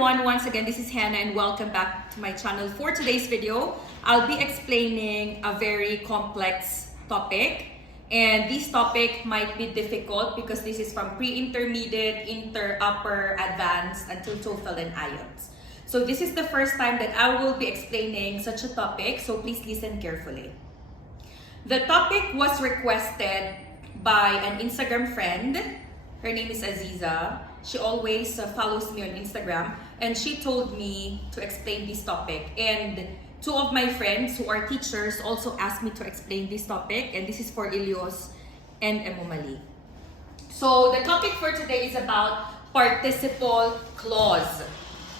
everyone, once again this is Hannah and welcome back to my channel. For today's video, I'll be explaining a very complex topic, and this topic might be difficult because this is from pre-intermediate, inter, upper, advanced until TOEFL and IELTS. So this is the first time that I will be explaining such a topic, so please listen carefully. The topic was requested by an Instagram friend. Her name is Aziza. She always follows me on Instagram, and she told me to explain this topic. And two of my friends who are teachers also asked me to explain this topic, and this is for Ilios and Emomali. So the topic for today is about participle clause.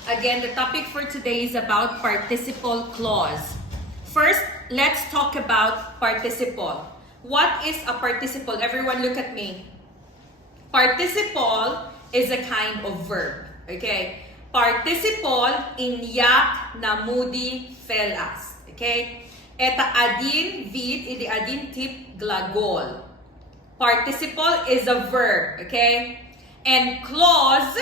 Again, the topic for today is about participle clause. First, let's talk about participle. What is a participle? Everyone look at me. Participle is a kind of verb, okay? Participle in yak namudi felas, okay? Eta adin vid idi adin tip glagol. Participle is a verb, okay? And clause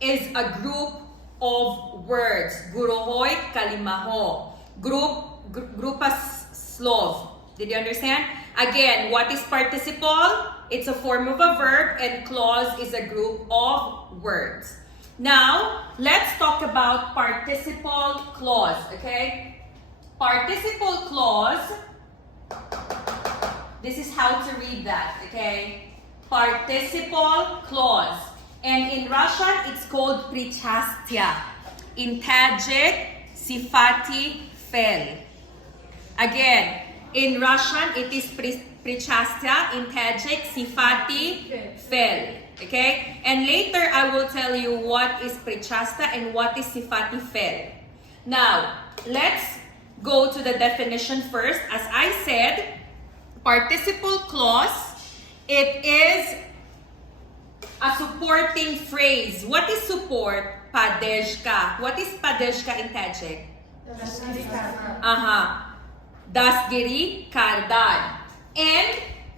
is a group of words. Gurohoy kalimaho. Grupas slov. Did you understand? Again, what is participle? It's a form of a verb, and clause is a group of words. Now, let's talk about participle clause, okay? Participle clause, this is how to read that, okay? Participle clause. And in Russian, it's called Причастия. In Tajik, Sifati, феъли. Again, in Russian, it is Причастия. In Tajik, Sifati, феъли. Okay? And later, I will tell you what is Причастия and what is Sifati, феъли. Now, let's go to the definition first. As I said, participle clause, it is a supporting phrase. What is support? Padezhka. What is padezhka in Tajik? Dasgiri, kardan. And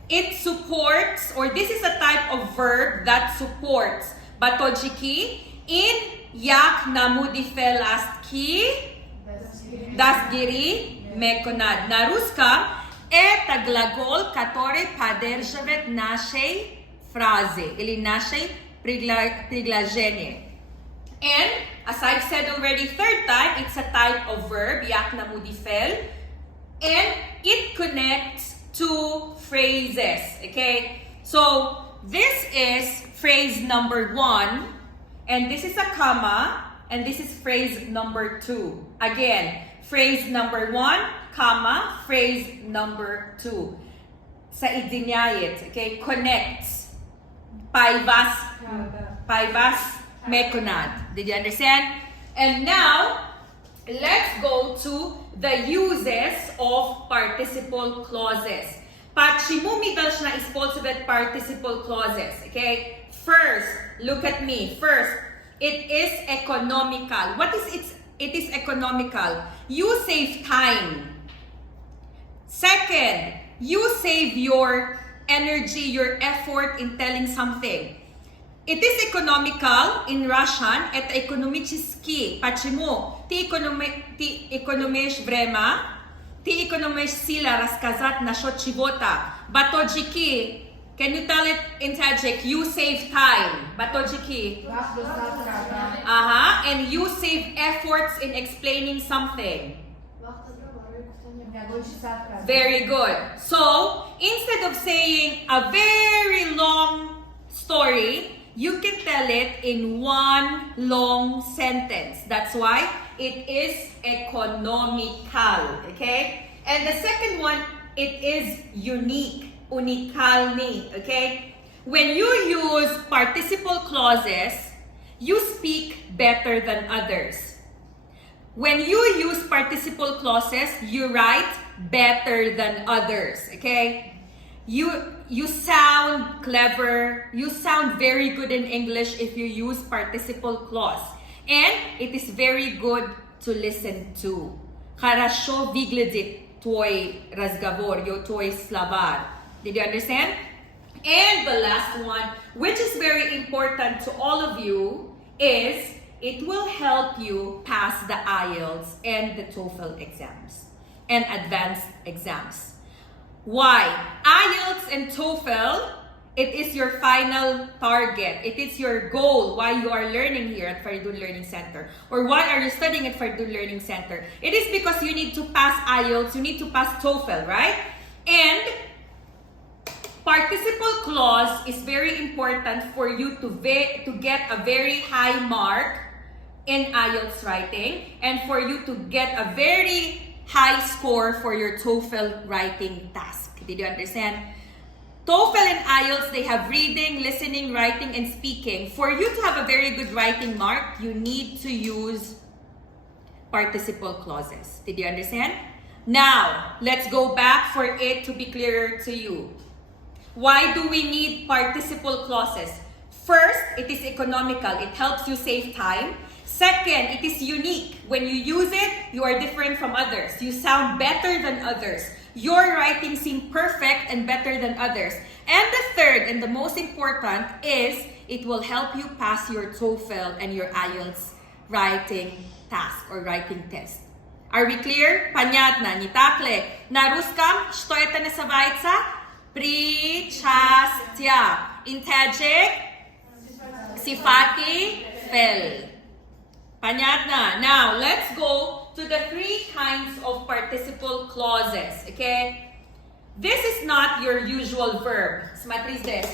it supports, or this is a type of verb that supports batojiki in yak namudi felastki dasgiri mekonad. На русском это глагол, который поддерживает нашей фразы или нашей предложения. And as I've said already third time, it's a type of verb, yak namudi fel, and it connects two phrases, okay? So this is phrase number 1, and this is a comma, and this is phrase number 2. Again, phrase number 1, comma, phrase number 2. Sa idinyayit, okay? Connects. Paivas mekonad. Did you understand? And now, let's go to the uses of participle clauses. Почему мы должны использовать participle clauses? Okay? First, look at me. First, it is economical. What is it is economical? You save time. Second, you save your energy, your effort in telling something. It is economical in Russian, это экономически. Почему? Ты экономишь время, ты экономишь силы рассказать насчет чего-то. Батоджики, can you tell it in Tajik? You save time. Батоджики. And you save efforts in explaining something. Very good. So, instead of saying a very long story, you can tell it in one long sentence. That's why it is economical, okay? And the second one, it is unique, unikalni, okay? When you use participle clauses, you speak better than others. When you use participle clauses, you write better than others, okay? You sound clever, you sound very good in English if you use participle clause. And it is very good to listen to. Хорошо выглядит твой разговор, твой словарь. Did you understand? And the last one, which is very important to all of you, is it will help you pass the IELTS and the TOEFL exams and advanced exams. Why? IELTS and TOEFL, it is your final target. It is your goal why you are learning here at Faridun Learning Center. Or why are you studying at Faridun Learning Center? It is because you need to pass IELTS, you need to pass TOEFL, right? And participle clause is very important for you to get a very high mark in IELTS writing and for you to get a very high score for your TOEFL writing task. Did you understand? TOEFL and IELTS, they have reading, listening, writing, and speaking. For you to have a very good writing mark, you need to use participle clauses. Did you understand? Now, let's go back for it to be clearer to you. Why do we need participle clauses? First, it is economical. It helps you save time. Second, it is unique. When you use it, you are different from others. You sound better than others. Your writing seems perfect and better than others. And the third, and the most important, is it will help you pass your TOEFL and your IELTS writing task or writing test. Are we clear? Понятно, не так ли? На русском, что это называется? Причастия. In Tajik, Сифати, феъли. Понятно? Now, let's go to the three kinds of participle clauses, okay? This is not your usual verb. Смотри здесь.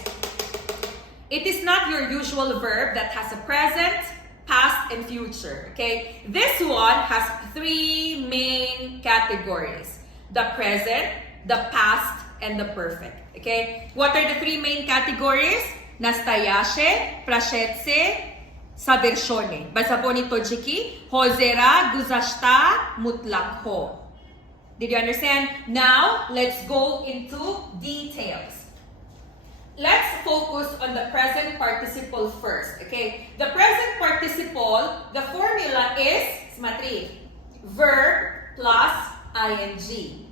It is not your usual verb that has a present, past, and future, okay? This one has three main categories. The present, the past, and the perfect, okay? What are the three main categories? Настоящее, прошедшее, совершенное. Базабони тоджики, хозера, гузашта, мутлакхо. Did you understand? Now, let's go into details. Let's focus on the present participle first, okay? The present participle, the formula is, смотри, verb plus ing.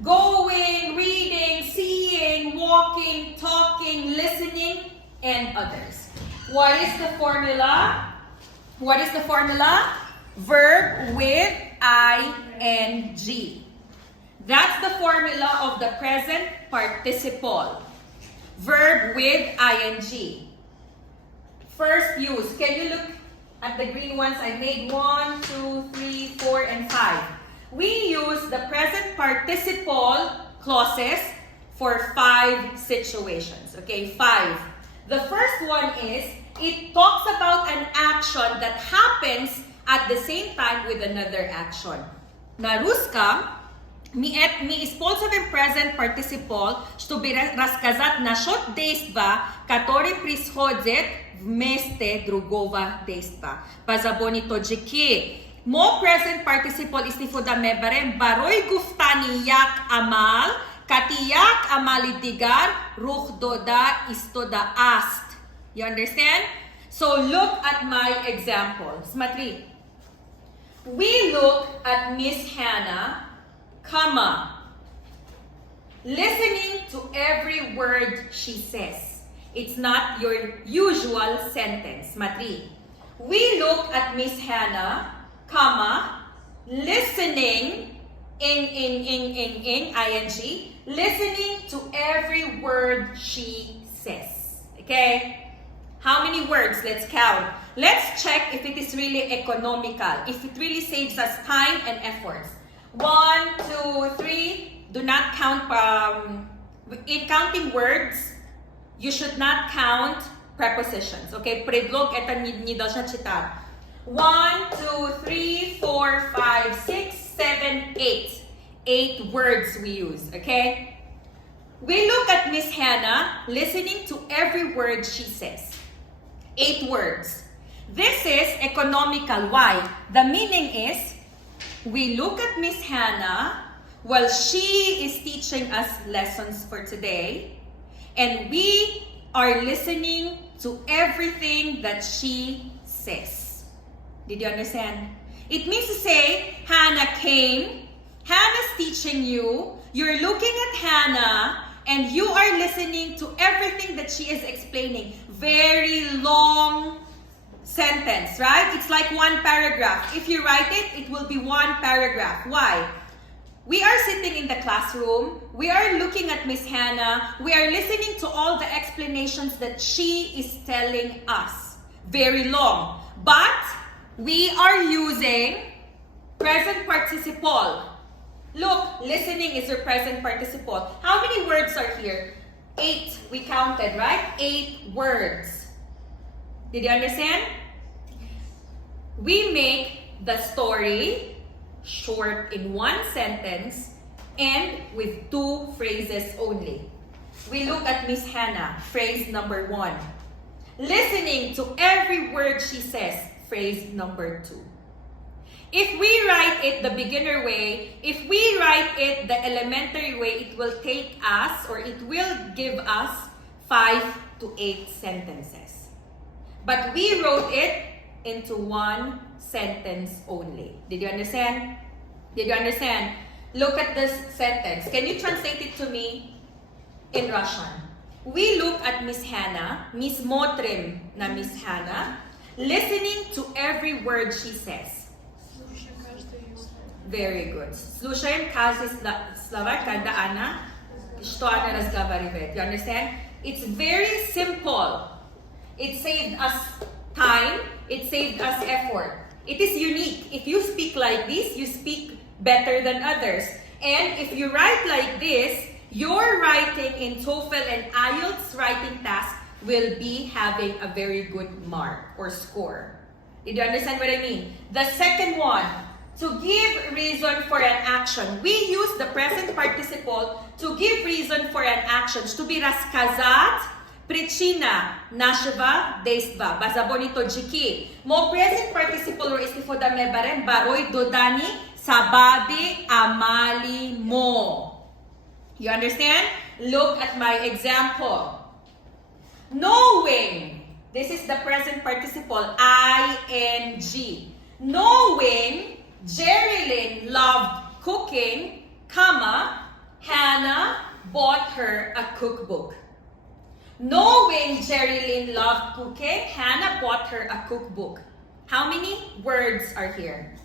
Going, reading, seeing, walking, talking, listening, and others. What is the formula? What is the formula? Verb with ing. That's the formula of the present participle. Verb with ing. First use. Can you look at the green ones? I made 1, 2, 3, 4, and 5. We use the present participle clauses for 5 situations. Okay, 5. The first one is, it talks about an action that happens at the same time with another action. На русском ми используем present participle, чтобы рассказать насчет действия, которое происходит вместе другого действия. Позабони тоджики. Mo present participle istifu da mebarem baroy guftani yak amal, katiyak amalitigar, ruh doda istoda ast. You understand? So look at my example. Smatri. We look at Miss Hannah, comma, listening to every word she says. It's not your usual sentence. Smatri. We look at Miss Hannah, comma, listening, ing, listening to every word she says. Okay? How many words? Let's count. Let's check if it is really economical, if it really saves us time and efforts. 1, 2, 3. Do not count. In counting words, you should not count prepositions. Okay? Predlog, ito не должна читать. 1, 2, 3, 4, 5, 6, 7, 8. 8 words we use, okay? We look at Miss Hannah, listening to every word she says. 8 words. This is economical. Why? The meaning is, we look at Miss Hannah while she is teaching us lessons for today, and we are listening to everything that she says. Did you understand? It means to say, Hannah came, Hannah's teaching you, you're looking at Hannah, and you are listening to everything that she is explaining. Very long sentence, right? It's like one paragraph. If you write it, it will be one paragraph. Why? We are sitting in the classroom. We are looking at Miss Hannah. We are listening to all the explanations that she is telling us. Very long. But we are using present participle. Look, listening is your present participle. How many words are here? 8. We counted, right? 8 words. Did you understand? We make the story short in one sentence and with 2 phrases only. We look at Miss Hannah, phrase number 1. Listening to every word she says, phrase number 2. If we write it the beginner way, if we write it the elementary way, it will take us, or it will give us 5 to 8 sentences. But we wrote it into 1 sentence only. Did you understand? Did you understand? Look at this sentence. Can you translate it to me in Russian? We look at Miss Hannah, Miss Motrim na Miss Hannah, listening to every word she says. Very good. Слушаем каждый слова, когда она что-то разговаривает. You understand? It's very simple. It saved us time. It saved us effort. It is unique. If you speak like this, you speak better than others. And if you write like this, your writing in TOEFL and IELTS writing task will be having a very good mark or score. Did you understand what I mean? The second one, to give reason for an action. We use the present participle to give reason for an action. To be рассказать причина нашего действия. Bazabonito-jiki. Mo present participle or istifodame barem baroy dodani sababi amali mo. You understand? Look at my example. Knowing. This is the present participle. ing. Knowing Jerrylen loved cooking, comma, Hannah bought her a cookbook. Knowing Jerrylen loved cooking, Hannah bought her a cookbook. How many words are here?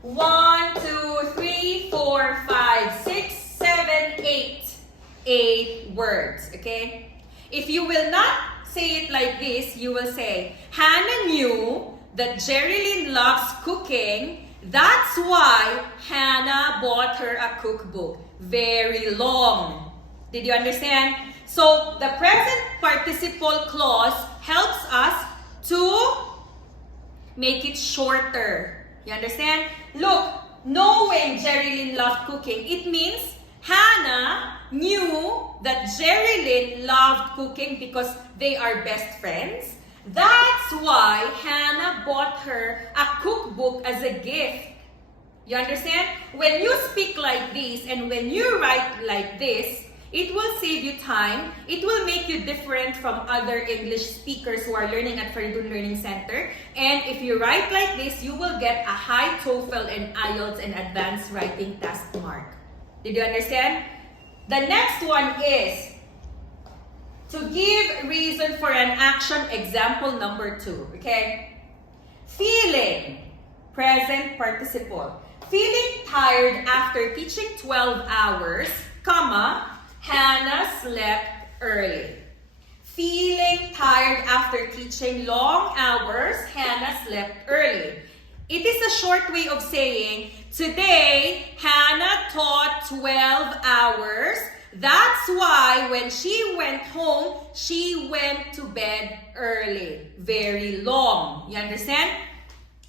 1, 2, 3, 4, 5, 6, 7, 8. 8 words, okay? If you will not say it like this, you will say, Hannah knew that Jerrylen loves cooking. That's why Hannah bought her a cookbook. Very long. Did you understand? So the present participle clause helps us to make it shorter. You understand? Look, knowing Jerrylen loved cooking, it means Hannah knew that Jerrylen loved cooking because they are best friends. That's why Hannah bought her a cookbook as a gift. You understand? When you speak like this and when you write like this, it will save you time. It will make you different from other English speakers who are learning at Faridun Learning Center. And if you write like this, you will get a high TOEFL and IELTS and advanced writing task mark. Did you understand? The next one is to give reason for an action, example number 2, okay? Feeling, present participle. Feeling tired after teaching 12 hours, comma, Hannah slept early. Feeling tired after teaching long hours, Hannah slept early. It is a short way of saying, today, Hannah taught 12 hours. That's why when she went home, she went to bed early. Very long. You understand?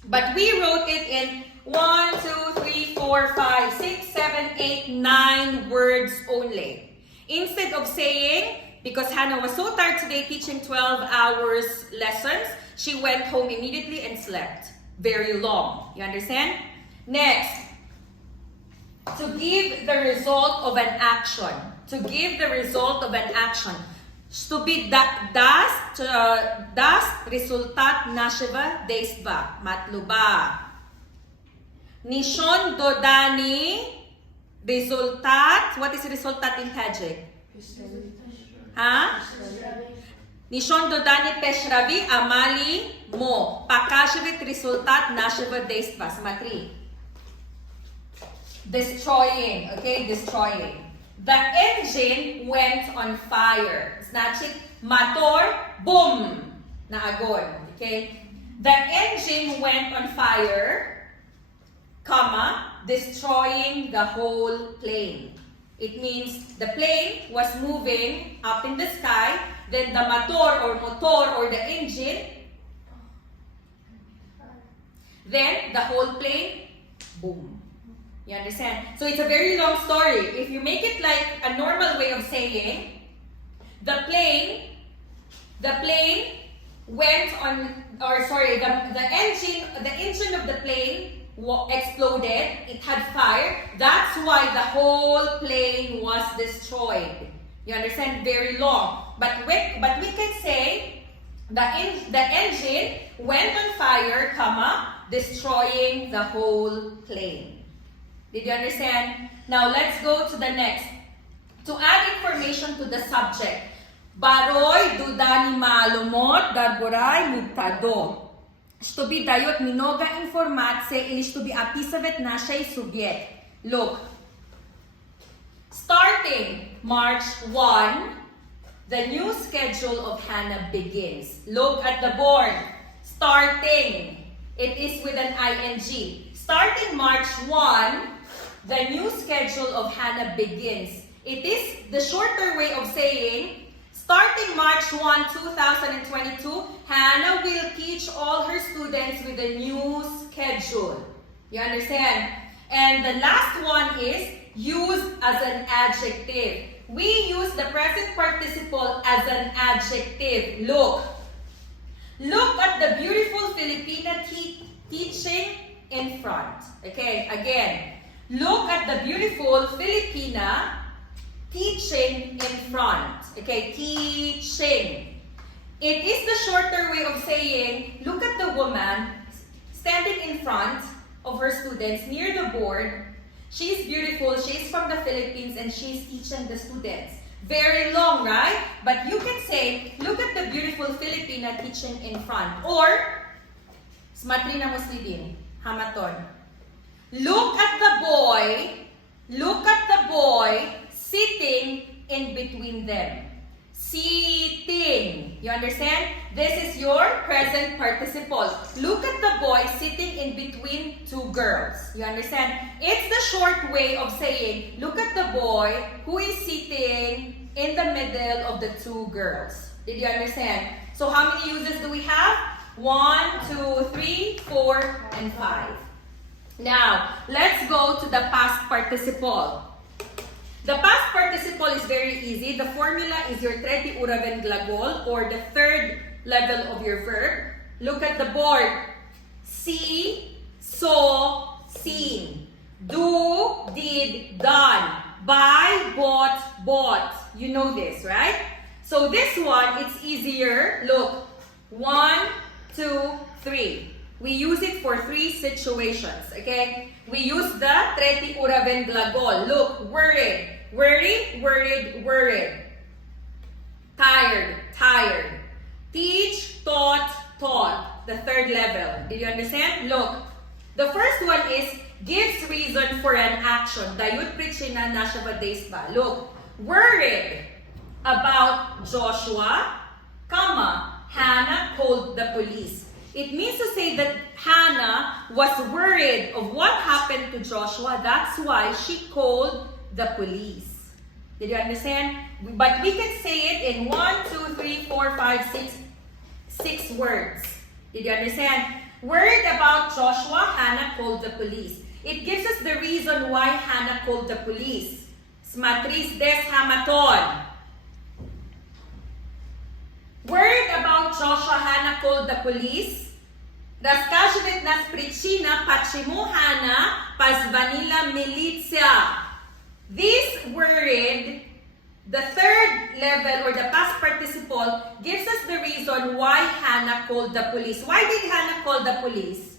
But we wrote it in 1, 2, 3, 4, 5, 6, 7, 8, 9 words only. Instead of saying, because Hannah was so tired today teaching 12 hours lessons, she went home immediately and slept. Very long. You understand? Next, to give the result of an action. To give the result of an action. To be das resultat нашего действия. Matluba. Nishon dodani результат. What is resultat in Tajik? Huh? Нишон додани пешрави амали мо. Покажет результат нашего действия. Смотри. Destroying, okay, destroying. The engine went on fire. Значит, мотор, boom, на огонь, okay? The engine went on fire, comma, destroying the whole plane. It means the plane was moving up in the sky, then the motor or the engine, then the whole plane, boom. You understand? So it's a very long story. If you make it like a normal way of saying, the engine of the plane exploded. It had fire. That's why the whole plane was destroyed. You understand? Very long. But we can say the engine went on fire, comma, destroying the whole plane. Did you understand? Now let's go to the next. To add information to the subject. Барой дудани малумот дарборай мубтадо. Чтобы дает много информации или чтобы описывает нашей субъект. Look. Starting March 1, the new schedule of Hannah begins. Look at the board. Starting. It is with an ing. Starting March 1, the new schedule of Hannah begins. It is the shorter way of saying, starting March 1, 2022, Hannah will teach all her students with a new schedule. You understand? And the last one is used as an adjective. We use the present participle as an adjective. Look. Look at the beautiful Filipina teaching in front. Okay, again. Look at the beautiful Filipina teaching in front. Okay, teaching. It is the shorter way of saying, look at the woman standing in front of her students near the board. She's beautiful, she's from the Philippines, and she's teaching the students. Very long, right? But you can say, look at the beautiful Filipina teaching in front. Or, smatrina muslimin, hamaton. Look at the boy sitting in between them. Sitting. You understand? This is your present participle. Look at the boy sitting in between two girls. You understand? It's the short way of saying, look at the boy who is sitting in the middle of the two girls. Did you understand? So how many uses do we have? 1, 2, 3, 4, and 5. Now, let's go to the past participle. The past participle is very easy. The formula is your treti uraven glagol, or the third level of your verb. Look at the board. See, saw, seen. Do, did, done. Buy, bought. You know this, right? So this one, it's easier. Look, 1, 2, 3. We use it for 3 situations, okay? We use the treti uraven glagol. Look, worried. Worried. Tired. Teach, taught. The third level. Did you understand? Look, the first one is gives reason for an action. Dayut prичина нашего действия. Look, worried about Joshua, Hannah called the police. It means to say that Hannah was worried of what happened to Joshua. That's why she called the police. Did you understand? But we can say it in 1, 2, 3, 4, 5, 6 words. Did you understand? Worried about Joshua, Hannah called the police. It gives us the reason why Hannah called the police. Smatris des hamaton. Worried about Joshua, Hannah called the police. Раскажет нас причина, почему Hannah позвонила милиция. This worried, the third level or the past participle, gives us the reason why Hannah called the police. Why did Hannah call the police?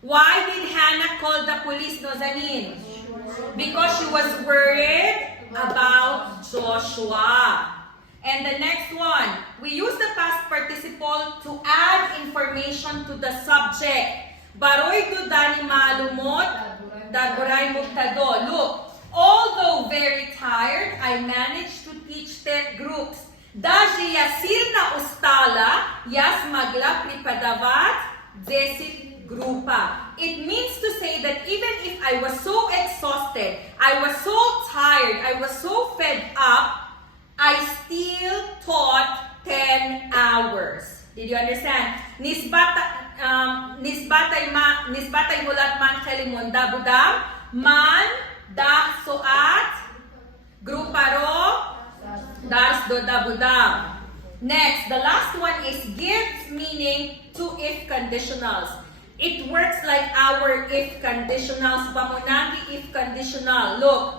Why did Hannah call the police, Nozanin? Because she was worried about Joshua. And the next one, we use the past participle to add information to the subject. Baroy do dani maalumot, daguray mugtado. Look, although very tired, I managed to teach 10 groups. Daji yasir na ustala, yas magla pripadavat, desit grupa. It means to say that even if I was so exhausted, I was so tired, I was so fed up, I still taught 10 hours. Did you understand? Nisbatay hulat man kelimun dabudam, man dah soat, gruparo, dars do dabudam. Next, the last one is gives meaning to if conditionals. It works like our if conditionals. Pamunagi if conditional. Look,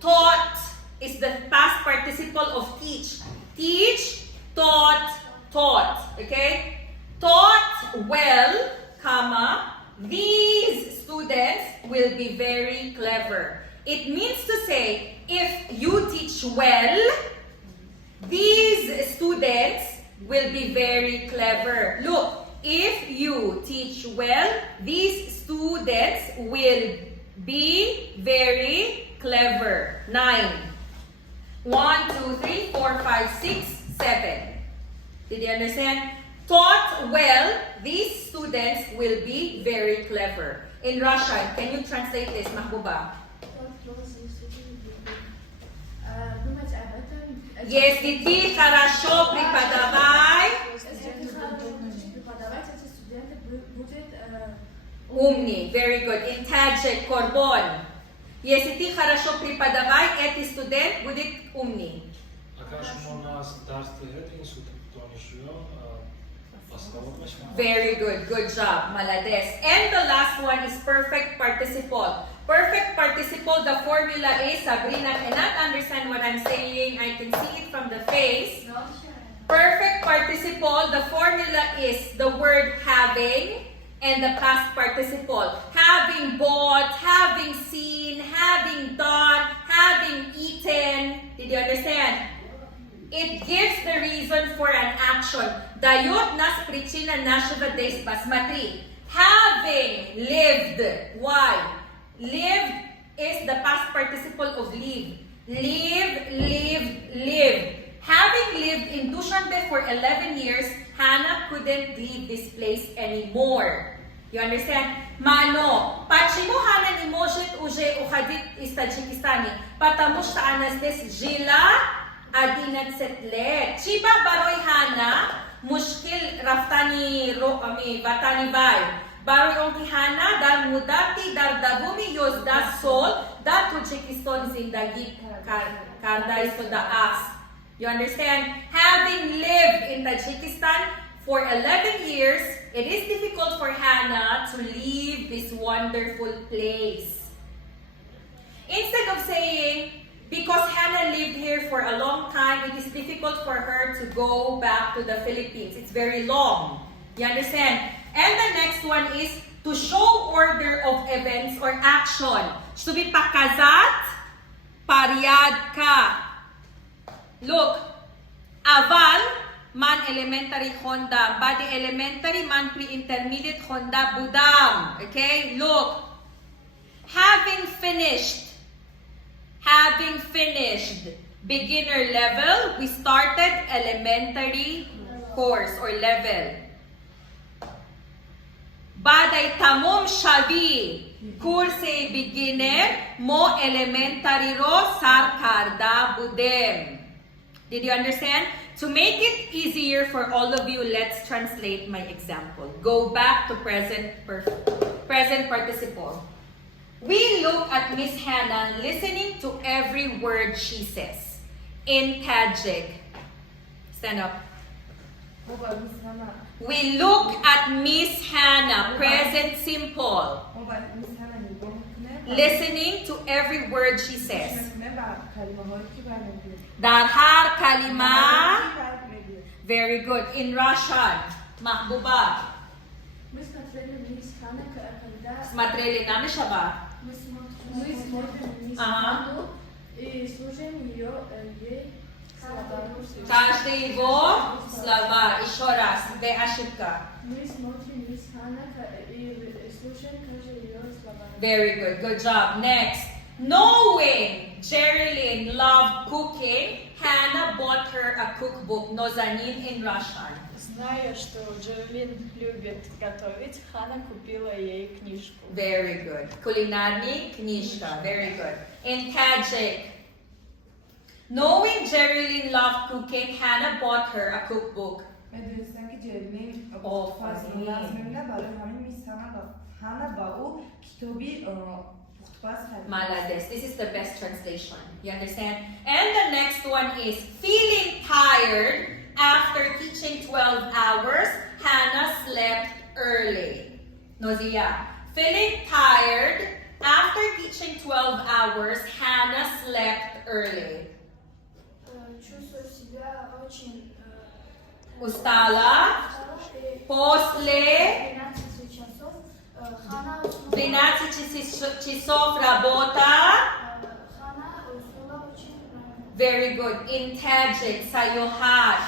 taught is the past participle of teach. Teach, taught, taught. Okay? Taught well, comma, these students will be very clever. It means to say, if you teach well, these students will be very clever. Look, if you teach well, these students will be very clever. 9. 1, 2, 3, 4, 5, 6, 7. Did you understand? Taught well, these students will be very clever. In Russian, can you translate this, Mahbuba? Если ты хорошо преподавай, умный. Very good. In Tajik, Korbon. Если ты хорошо преподавай, этот студент будет умный. Very good. Good job. Malades. And the last one is perfect participle. Perfect participle, the formula is, Sabrina cannot understand what I'm saying. I can see it from the face. Perfect participle, the formula is the word having and the past participle. Having bought, having seen, having done, having eaten. Did you understand? It gives the reason for an action. Dayot nas prichina nashuva des basmatri. Having lived. Why? Lived is the past participle of live. Live, lived, lived. Having lived in Dushanbe for 11 years, Hannah couldn't leave this place anymore. You understand? Mano, почему Hannah не может уже уходить из Таджикистана? Потому что она здесь жила 11 лет. Чиба барой Hannah, мушкил рафтани ватани вай. Baroy onki Hannah, dar mudati, dar dabumi yos da sol, da Tajikistan zindagi karda isto da as. You understand? Having lived in Tajikistan for 11 years, it is difficult for Hannah to leave this wonderful place. Instead of saying, because Hannah lived here for a long time, it is difficult for her to go back to the Philippines. It's very long. You understand? And the next one is to show order of events or action. To be pakazat, paryad ka. Look, aval, man elementary Honda, body elementary, man pre-intermediate Honda, budam. Okay, look. Having finished beginner level, we started elementary course or level. Baday tamom shavi, kurse beginner, mo elementary ro sar karda budem. Did you understand? To make it easier for all of you, let's translate my example. Go back to present participle. We look at Miss Hannah listening to every word she says. In Tajik. Stand up. We look at Miss Hannah, present simple. Listening to every word she says. Darhar kalima. Very good. In Russian, Mahbuba. Смотрели на Мишава. Мы смотрим Мисс Ханну и слушаем ее Каждый его слова. Еще раз. Две ошибка. Мы смотрим мисс Ханна и слушаем каждый ее слова. Very good. Good job. Next. Knowing Jerrylen loved cooking, Hannah bought her a cookbook, Nozanin in Russian. Зная, что Джеррилен любит готовить, Ханна купила ей книжку. Very good. Kulinarny knижка. Very good. In Tajik. Knowing Jerrylen loved cooking, Hannah bought her a cookbook. میدونستن که جرریلن Oh, فصل لازمه برای همین میز هانا با او کتابی پخت‌پز خرید. Malades. This is the best translation. You understand? And the next one is feeling tired after teaching 12 hours, Hannah slept early. Nozia. Feeling tired after teaching 12 hours, Hannah slept early. Чувствую себя очень Устала. После 12 часов. Ханна 12 часов работа. Ханна уснула очень рано. Very good. In Tajik, sayohat.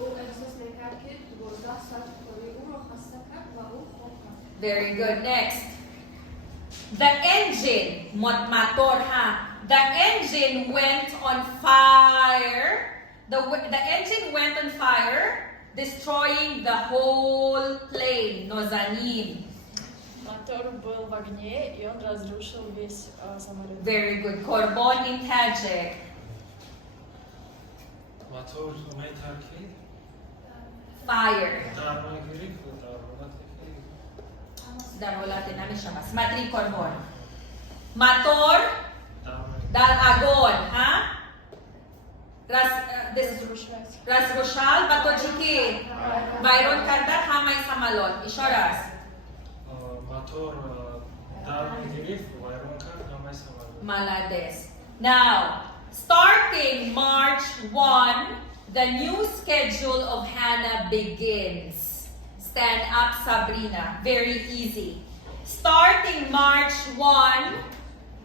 او احساس می‌کرد که 12 ساعت خوابی او را خسته کرد و او خواب کرد. Very good. Next. The engine, motor ha. The engine went on fire. The engine went on fire, destroying the whole plane. Nozanin. Мотор был в огне, и он разрушил весь самолет. Very good. Korbon in Tajik. Motor mai tarki. Fire. Darma girik و darma Dar wala tinamisha mas. Matri korbon. Motor darma. dal agon, ha? Разрушал батончики. Байрон кардан хамай самолет. Еще раз. Motor darma girik вайрон кард hamay samal. Malades. Now, starting March 1, the new schedule of Hannah begins. Stand up, Sabrina. Very easy. Starting March 1,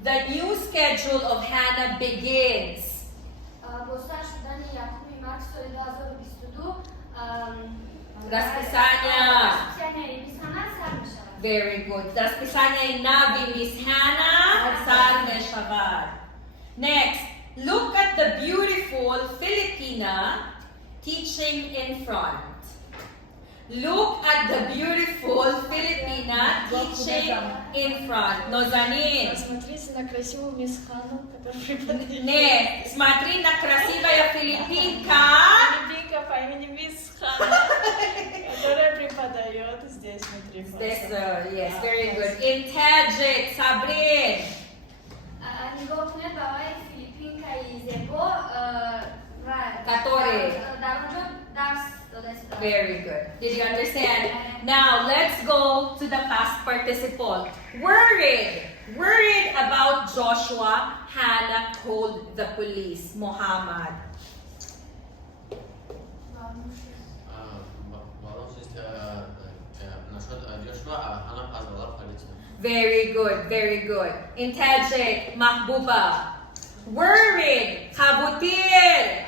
the new schedule of Hannah begins. Расписание. Very good. Расписание Navi Miss Hannah Sarne Shavar. Next, look at the beautiful Filipina teaching in front. Look at the beautiful Filipina teaching in front. Nozanin. Смотрите на красивую мисс Ханну, которая преподает. Не, смотри на красивая филиппинка. Филиппинка по имени мисс Ханна, которая преподает здесь внутри класса. Yes, very good. In Tajik, Sabrin. Они говорят, давай Филиппинка и Зебо, Который. Very good. Did you understand? Now, let's go to the past participle. Worried about Joshua, Hannah called the police. Muhammad. Very good, very good. In Tajik, Mahbuba. Worried, Kabutir.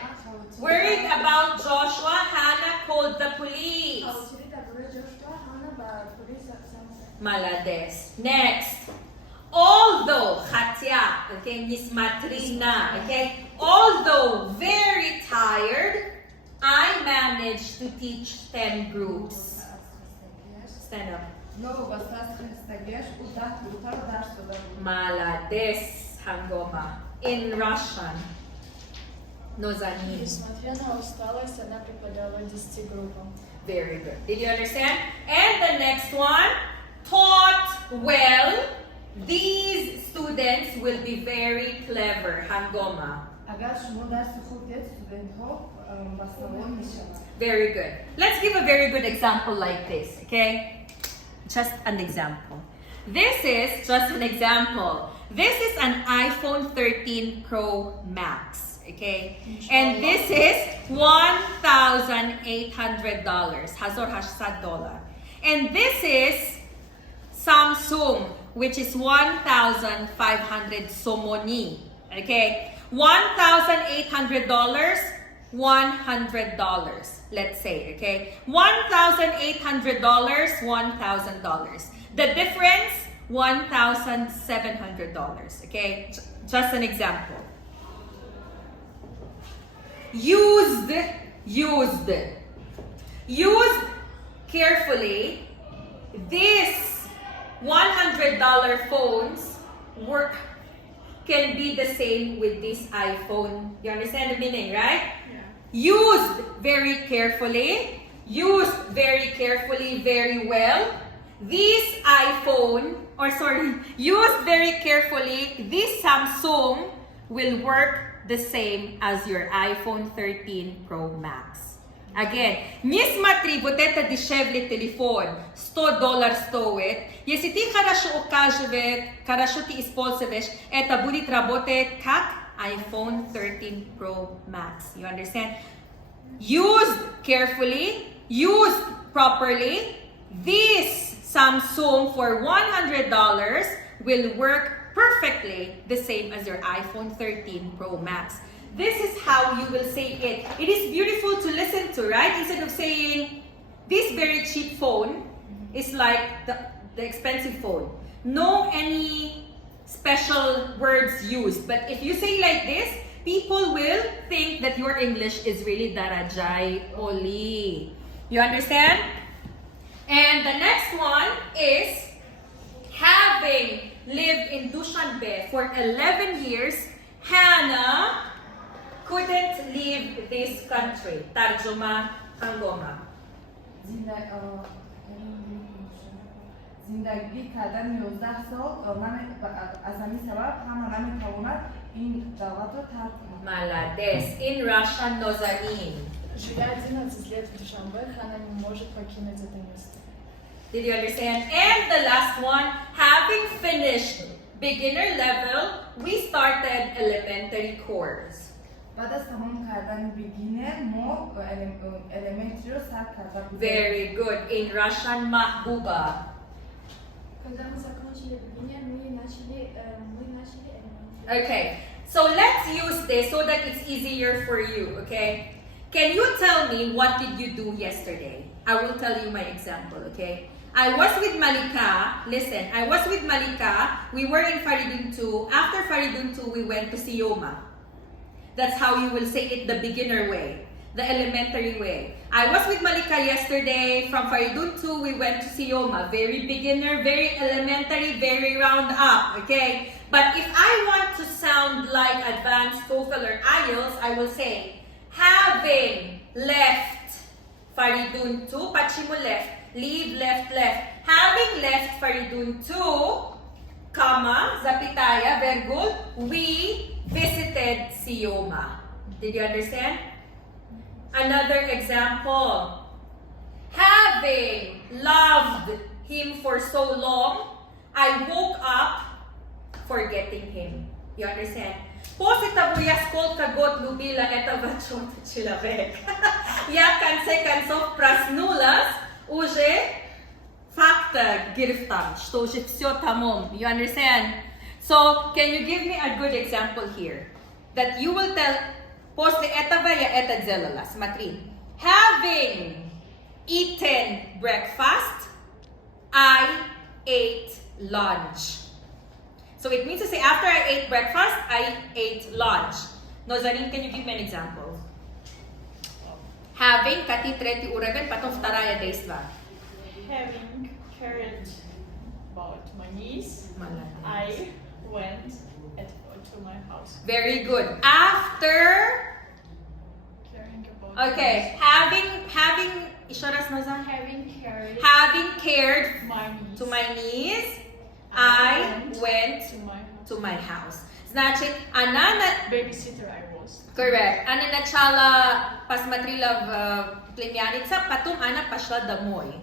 Worried about Joshua, Hannah called the police. Malades. Next. Although, Khatya, okay, Nismatrina, okay, although very tired, I managed to teach 10 groups. Stand up. Malades, Hangoma. In Russian. Nozanin. Несмотря на усталость, она преподала 10 группам. Very good. Did you understand? And the next one, taught well. These students will be very clever. Hangoma. Very good. Let's give a very good example like this, okay? Just an example. This is just an example. This is an iPhone 13 Pro Max, okay? And this is $1,800. Hazor hashsad dollar. And this is Samsung, which is 1,500 somoni. Okay? $1,800, $100. Let's say, okay? $1,800, $1,000. The difference, $1,700, okay? Just an example. Used carefully. This $100 phones can be the same with this iPhone. You understand the meaning, right? Yeah. Used very carefully, very well. This used very carefully, this Samsung will work the same as your iPhone 13 Pro Max. Again, не смотри, вот это дешевле телефон, $100 стоит. Если ты хорошо ухаживаешь, хорошо ты используешь, это будет работать как iPhone 13 Pro Max. You understand? Used carefully, used properly, this Samsung for $100 will work perfectly the same as your iPhone 13 Pro Max. This is how you will say it. It is beautiful to listen to, right? Instead of saying, this very cheap phone is like the expensive phone. No any special words used. But if you say like this, people will think that your English is really darajay oli. You understand? And the next one is having lived in Dushanbe for 11 years, Hannah couldn't leave this country. Tarjuma Angoma. زندگی کردن 11 سال من از همین سبب هم نمیتواند این دعوت رو ترک کنم. Malades. In Russian, Nozanin. Живя 11 лет в Душанбе, Ханна не может покинуть это место. Did you understand? And the last one, having finished beginner level, we started elementary course. بعد از تمام کردن بیگینر ما elementary رو سر کرده بودیم. Very good. In Russian, Mahbuba. Когда мы закончили beginner, мы начали elementary. Okay, so let's use this so that it's easier for you, okay? Can you tell me what did you do yesterday? I will tell you my example, okay? I was with Malika. Listen, I was with Malika. We were in Faridun 2. After Faridun 2, we went to Sioma. That's how you will say it the beginner way, the elementary way. I was with Malika yesterday. From Faridun 2, we went to Sioma. Very beginner, very elementary, very round up, okay? But if I want to sound like advanced TOEFL or IELTS, I will say, having left Faridun 2, Pachimu left, leave, left. Having left Faridun 2, comma, zapitaya, virgul, we visited Sioma. Did you understand? Another example. Having loved him for so long, I woke up forgetting him. You understand? После того я сколько год любила этого человека. Я в конце концов проснулась уже факта гирфтам, что уже все тамом. You understand? So, can you give me a good example here? That you will tell, после этого я это делала. Смотри. Having eaten breakfast, I ate lunch. So it means to say, after I ate breakfast, I ate lunch. Nozarin, can you give me an example? Having, kati treti ureven, patong вторая действа. Having cared about my niece, I went to my house. Very good. After, Caring about okay, having, ishoras Nozan? Having cared my niece. to my niece, I went to my house. to my house. Значит, она на... Babysitter I was. Correct. Она начала посмотрела в племянница, потом она пошла домой.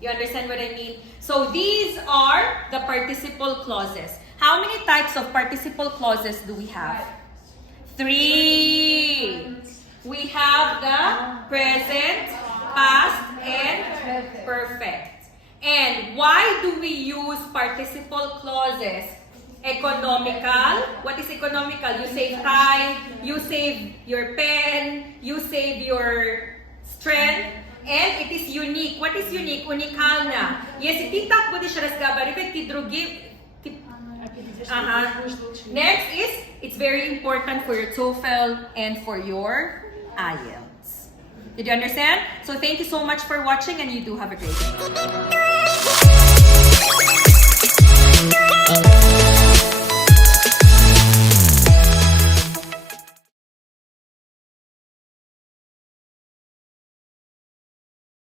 You understand what I mean? So these are the participle clauses. How many types of participle clauses do we have? 3. We have the present, past, and perfect. And why do we use participle clauses? Economical. What is economical? You save time, you save your pen, you save your strength, and it is unique. What is unique? Unikal na. Если ты так будешь разговаривать, ты другим... Next is, it's very important for your TOEFL and for your IELTS. Did you understand? So thank you so much for watching, and you do have a great day.